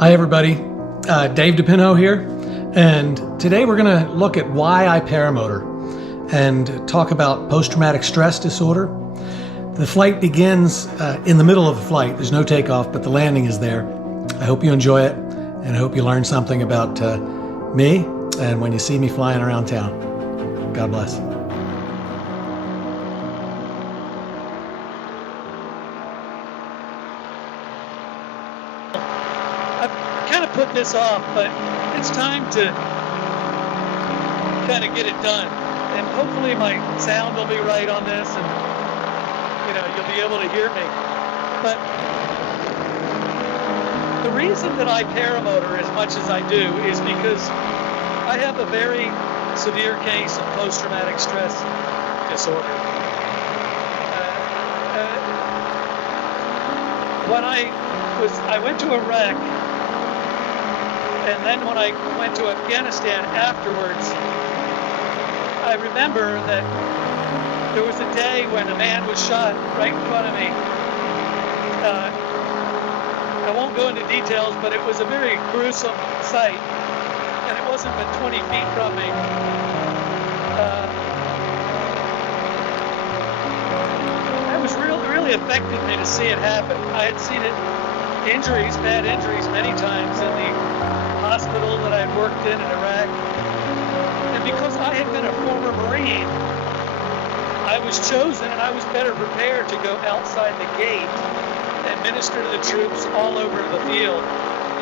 Hi everybody, Dave DePinho here, and today we're going to look at why I paramotor and talk about post-traumatic stress disorder. The flight begins in the middle of the flight. There's no takeoff, but the landing is there. I hope you enjoy it, and I hope you learn something about me and when you see me flying around town. God bless. Put this off, but it's time to kind of get it done, and hopefully my sound will be right on this, and you'll be able to hear me. But the reason that I paramotor as much as I do is because I have a very severe case of post-traumatic stress disorder. When I went to Iraq, and then when I went to Afghanistan afterwards, I remember that there was a day when a man was shot right in front of me. I won't go into details, but it was a very gruesome sight, and it wasn't but 20 feet from me. It was really affected me to see it happen. I had seen it, bad injuries many times in the hospital that I had worked in Iraq, and because I had been a former Marine, I was chosen and I was better prepared to go outside the gate and minister to the troops all over the field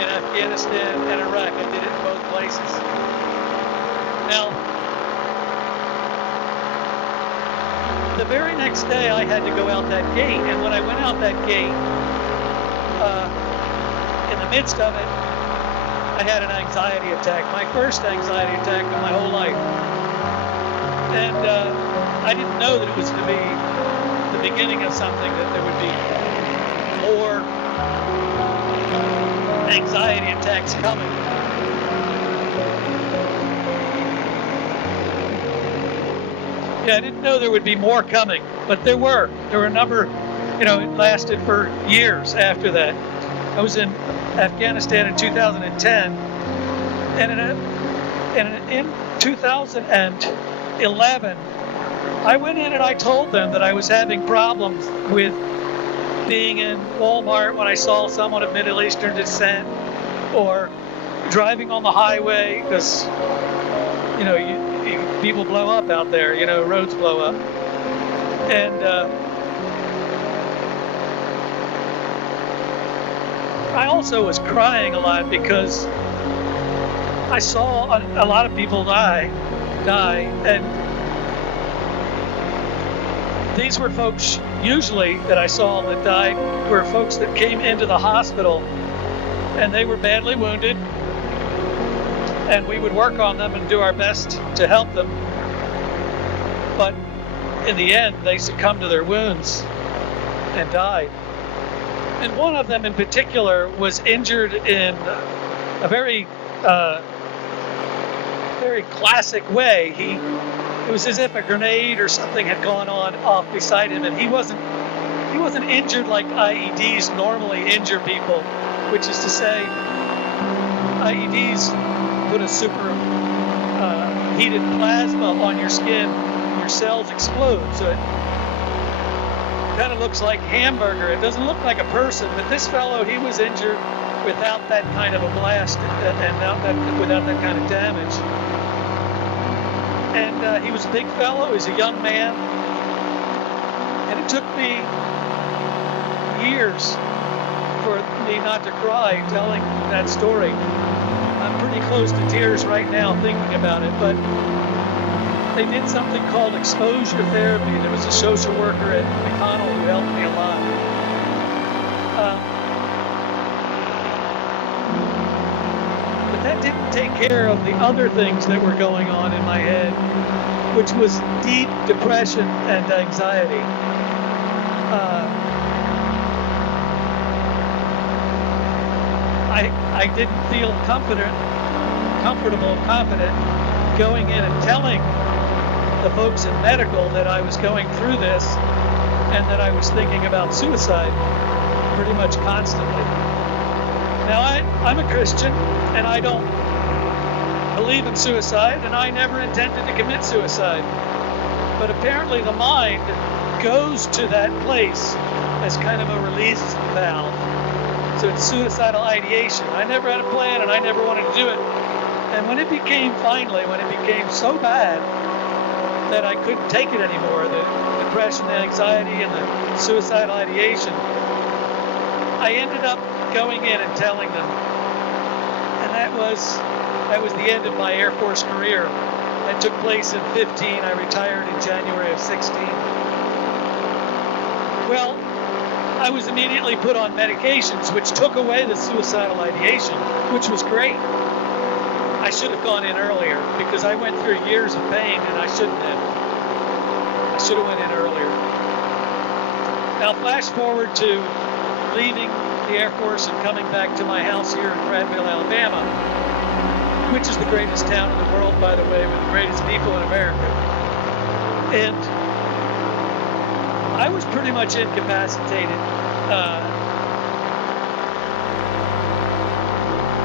in Afghanistan and Iraq. I did it in both places. Now, the very next day I had to go out that gate, and when I went out that gate, in the midst of it, I had an anxiety attack, my first anxiety attack of my whole life. And I didn't know that it was to be the beginning of something, that there would be more anxiety attacks coming. Yeah, I didn't know there would be more coming, but there were. There were a number, it lasted for years after that. I was in Afghanistan in 2010, and in 2011, I went in and I told them that I was having problems with being in Walmart when I saw someone of Middle Eastern descent, or driving on the highway, because people blow up out there, roads blow up, and I also was crying a lot because I saw a lot of people die, and these were folks usually that I saw that died were folks that came into the hospital and they were badly wounded, and we would work on them and do our best to help them, but in the end they succumbed to their wounds and died. And one of them in particular was injured in a very classic way. It was as if a grenade or something had gone off beside him, and he wasn't injured like IEDs normally injure people, which is to say, IEDs put a super heated plasma on your skin, and your cells explode, so it kind of looks like hamburger. It doesn't look like a person, but this fellow, he was injured without that kind of a blast and without that kind of damage. And he was a big fellow, he was a young man, and it took me years for me not to cry telling that story. I'm pretty close to tears right now thinking about it, but they did something called exposure therapy. There was a social worker at McConnell who helped me a lot. But that didn't take care of the other things that were going on in my head, which was deep depression and anxiety. I didn't feel confident going in and telling the folks in medical that I was going through this and that I was thinking about suicide pretty much constantly. Now, I'm a Christian, and I don't believe in suicide, and I never intended to commit suicide. But apparently the mind goes to that place as kind of a release valve. So it's suicidal ideation. I never had a plan, and I never wanted to do it. And when it became so bad that I couldn't take it anymore, the depression, the anxiety, and the suicidal ideation, I ended up going in and telling them. And that was the end of my Air Force career. That took place in 15. I retired in January of 16. Well, I was immediately put on medications, which took away the suicidal ideation, which was great. I should have gone in earlier because I went through years of pain and I shouldn't have. I should have went in earlier. Now flash forward to leaving the Air Force and coming back to my house here in Prattville, Alabama, which is the greatest town in the world, by the way, with the greatest people in America. And I was pretty much incapacitated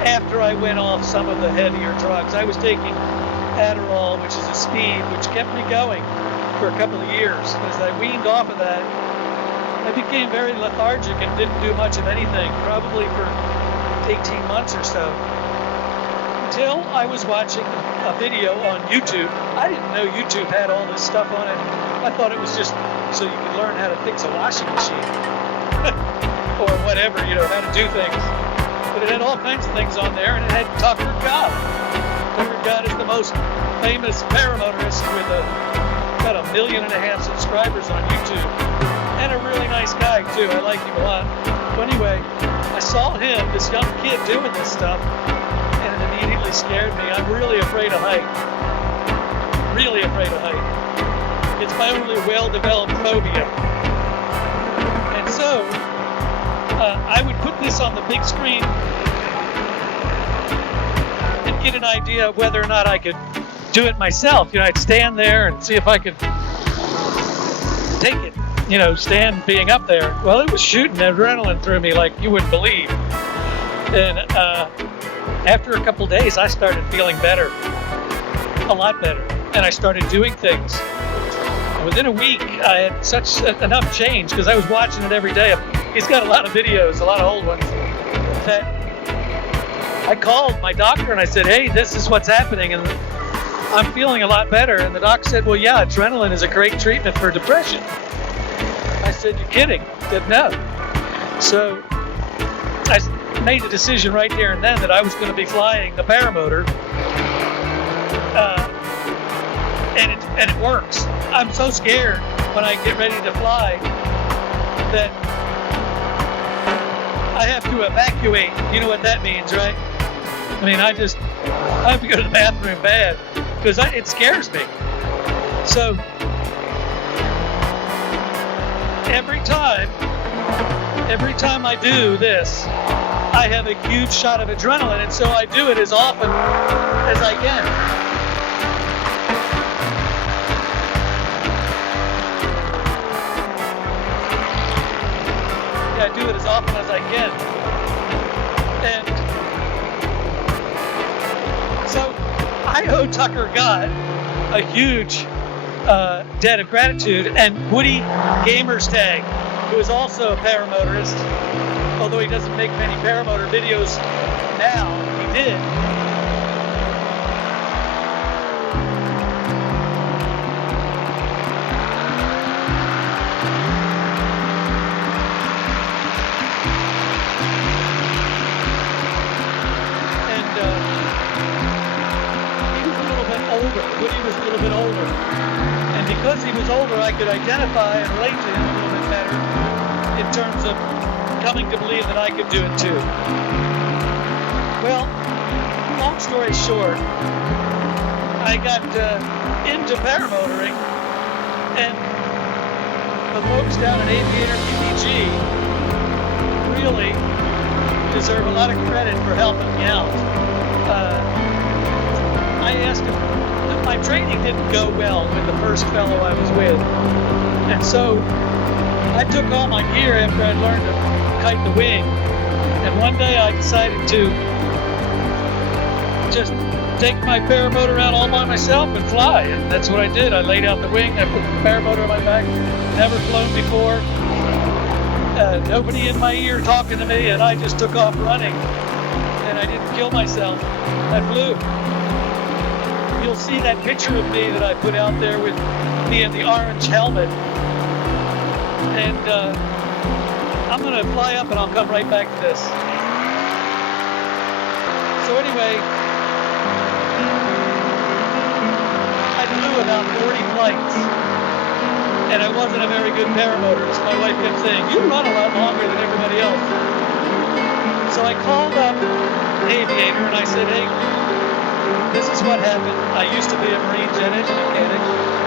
after I went off some of the heavier drugs. I was taking Adderall, which is a speed, which kept me going for a couple of years. As I weaned off of that, I became very lethargic and didn't do much of anything, probably for 18 months or so. Until I was watching a video on YouTube. I didn't know YouTube had all this stuff on it. I thought it was just so you could learn how to fix a washing machine or whatever, how to do things. But it had all kinds of things on there, and it had Tucker God. Tucker God is the most famous paramotorist with about 1.5 million subscribers on YouTube. And a really nice guy, too. I like him a lot. But anyway, I saw him, this young kid, doing this stuff, and it immediately scared me. I'm really afraid of height. Really afraid of height. It's my only well-developed phobia. And so, I would put this on the big screen and get an idea of whether or not I could do it myself. I'd stand there and see if I could take it. Stand being up there. Well, it was shooting adrenaline through me like you wouldn't believe. And after a couple days, I started feeling better. A lot better. And I started doing things. And within a week, I had enough change because I was watching it every day. He's got a lot of videos, a lot of old ones. That I called my doctor and I said, hey, this is what's happening. And I'm feeling a lot better. And the doc said, well, yeah, adrenaline is a great treatment for depression. I said, you're kidding. He said, no. So I made the decision right here and then that I was going to be flying the Paramotor. And it works. I'm so scared when I get ready to fly that I have to evacuate. You know what that means, right? I mean, I have to go to the bathroom bad because it scares me. So every time I do this, I have a huge shot of adrenaline, and so I do it as often as I can. Yeah, I do it as often as I can. And so I owe Tucker God a huge debt of gratitude, and Woody Gamerstag, who is also a paramotorist, although he doesn't make many paramotor videos now, he did. And he was a little bit older. Woody was a little bit older. And because he was older, I could identify and relate to him a little bit better in terms of coming to believe that I could do it too. Well, long story short, I got into paramotoring, and the folks down at Aviator PPG really deserve a lot of credit for helping me out. I asked him, my training didn't go well with the first fellow I was with. And so I took all my gear after I'd learned to kite the wing And one day I decided to just take my paramotor out all by myself and fly. And that's what I did. I laid out the wing, I put the paramotor on my back, never flown before. Nobody in my ear talking to me, and I just took off running. And I didn't kill myself. I flew. You'll see that picture of me that I put out there with me in the orange helmet. And I'm going to fly up and I'll come right back to this. So anyway, I flew about 40 flights. And I wasn't a very good paramotorist. My wife kept saying, you run a lot longer than everybody else. So I called up an aviator and I said, hey, this is what happened. I used to be a Marine jet engine mechanic.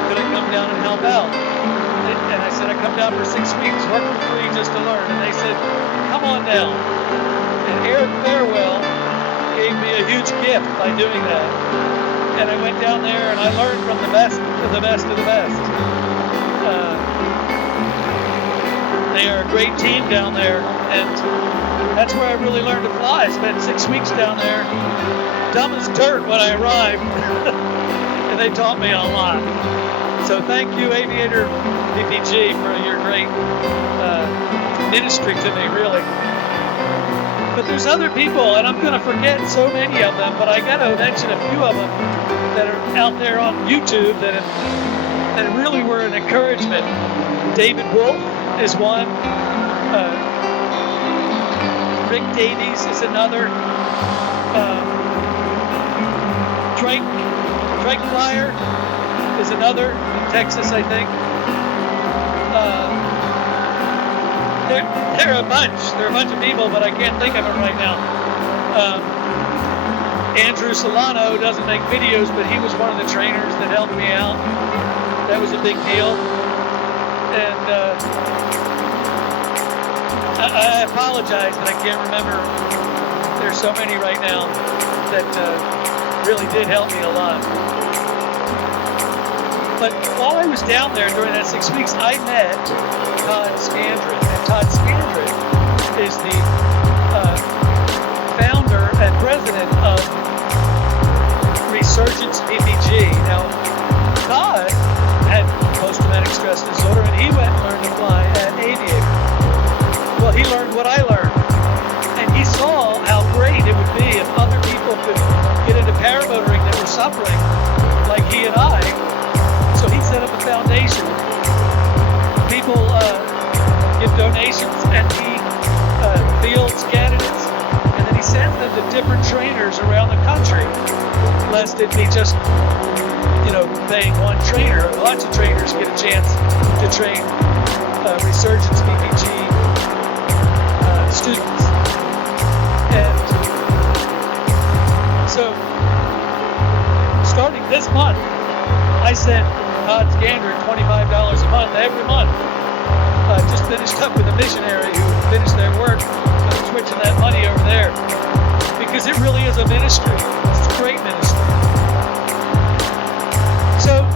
Could I come down and help out? And I said, I come down for 6 weeks, work for free just to learn. And they said, come on down. And Eric Farewell gave me a huge gift by doing that. And I went down there and I learned from the best of the best of the best. They are a great team down there, and that's where I really learned to fly. I spent 6 weeks down there, dumb as dirt when I arrived, and they taught me a lot. So thank you, Aviator PPG, for your great ministry to me, really. But there's other people, and I'm going to forget so many of them, but I got to mention a few of them that are out there on YouTube that really were an encouragement. David Wolf is one. Rick Davies is another. Trike Flyer is another in Texas, I think. There are a bunch. There are a bunch of people, but I can't think of them right now. Andrew Solano doesn't make videos, but he was one of the trainers that helped me out. That was a big deal. And I apologize that I can't remember. There's so many right now that really did help me a lot. But while I was down there during that 6 weeks, I met Todd Scandrett. And Todd Scandrett is the founder and president of Resurgence PPG. Now, Todd had post-traumatic stress disorder, and he went and learned to fly at Aviator. Well, he learned what I learned, and he saw how great it would be if other people could get into paramotoring that were suffering, like he and I. So he set up a foundation. People give donations, and he fields candidates, and then he sends them to different trainers around the country, lest it be just paying one trainer. Lots of trainers get a chance to train Resurgence PPG students. And so, starting this month, I sent Todd Scandrett $25 a month every month. Just finished up with a missionary who finished their work, so I'm switching that money over there. Because it really is a ministry. It's a great ministry. So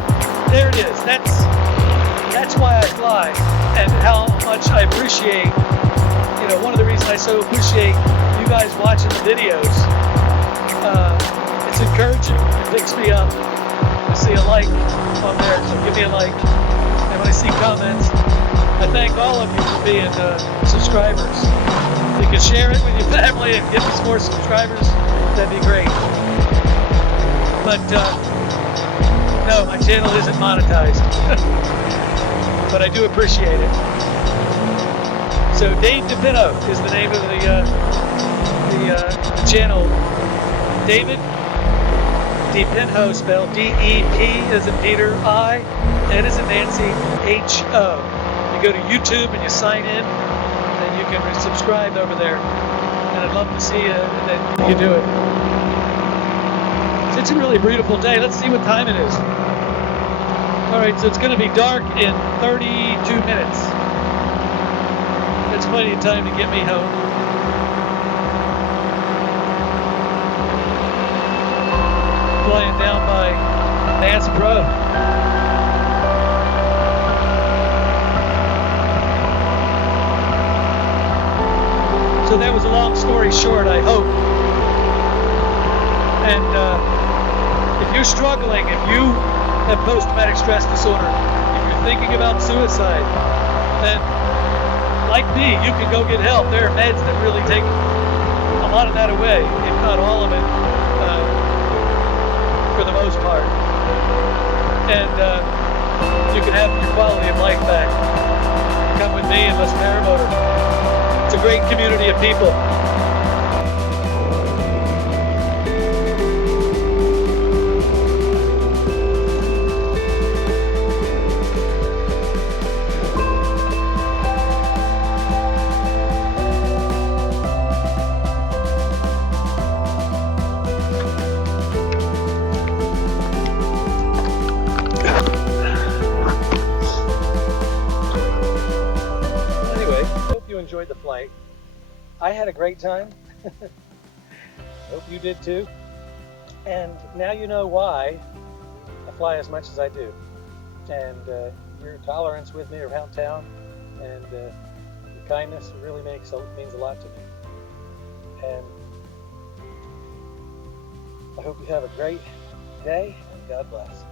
there it is. That's why I fly, and how much I appreciate. One of the reasons I so appreciate you guys watching the videos. It's encouraging. It picks me up. I see a like on there, so give me a like. And when I see comments, I thank all of you for being subscribers. If you can share it with your family and give us more subscribers, that'd be great. But no, my channel isn't monetized, but I do appreciate it. So Dave DePinho is the name of the channel. David DePinho, spelled D-E-P as in Peter, I, N as in Nancy, H-O. You go to YouTube and you sign in, and you can subscribe over there. And I'd love to see that you do it. So it's a really beautiful day. Let's see what time it is. All right, so it's going to be dark in 32 minutes. That's plenty of time to get me home. Flying down by Bass Pro. So that was a long story short, I hope. And if you're struggling, if you have post-traumatic stress disorder, if you're thinking about suicide, then like me, you can go get help. There are meds that really take a lot of that away, if not all of it, for the most part. And you can have your quality of life back. Come with me and let's paramotor. It's a great community of people. Enjoyed the flight. I had a great time. Hope you did too. And now you know why I fly as much as I do. And your tolerance with me around town and your kindness really means a lot to me. And I hope you have a great day and God bless.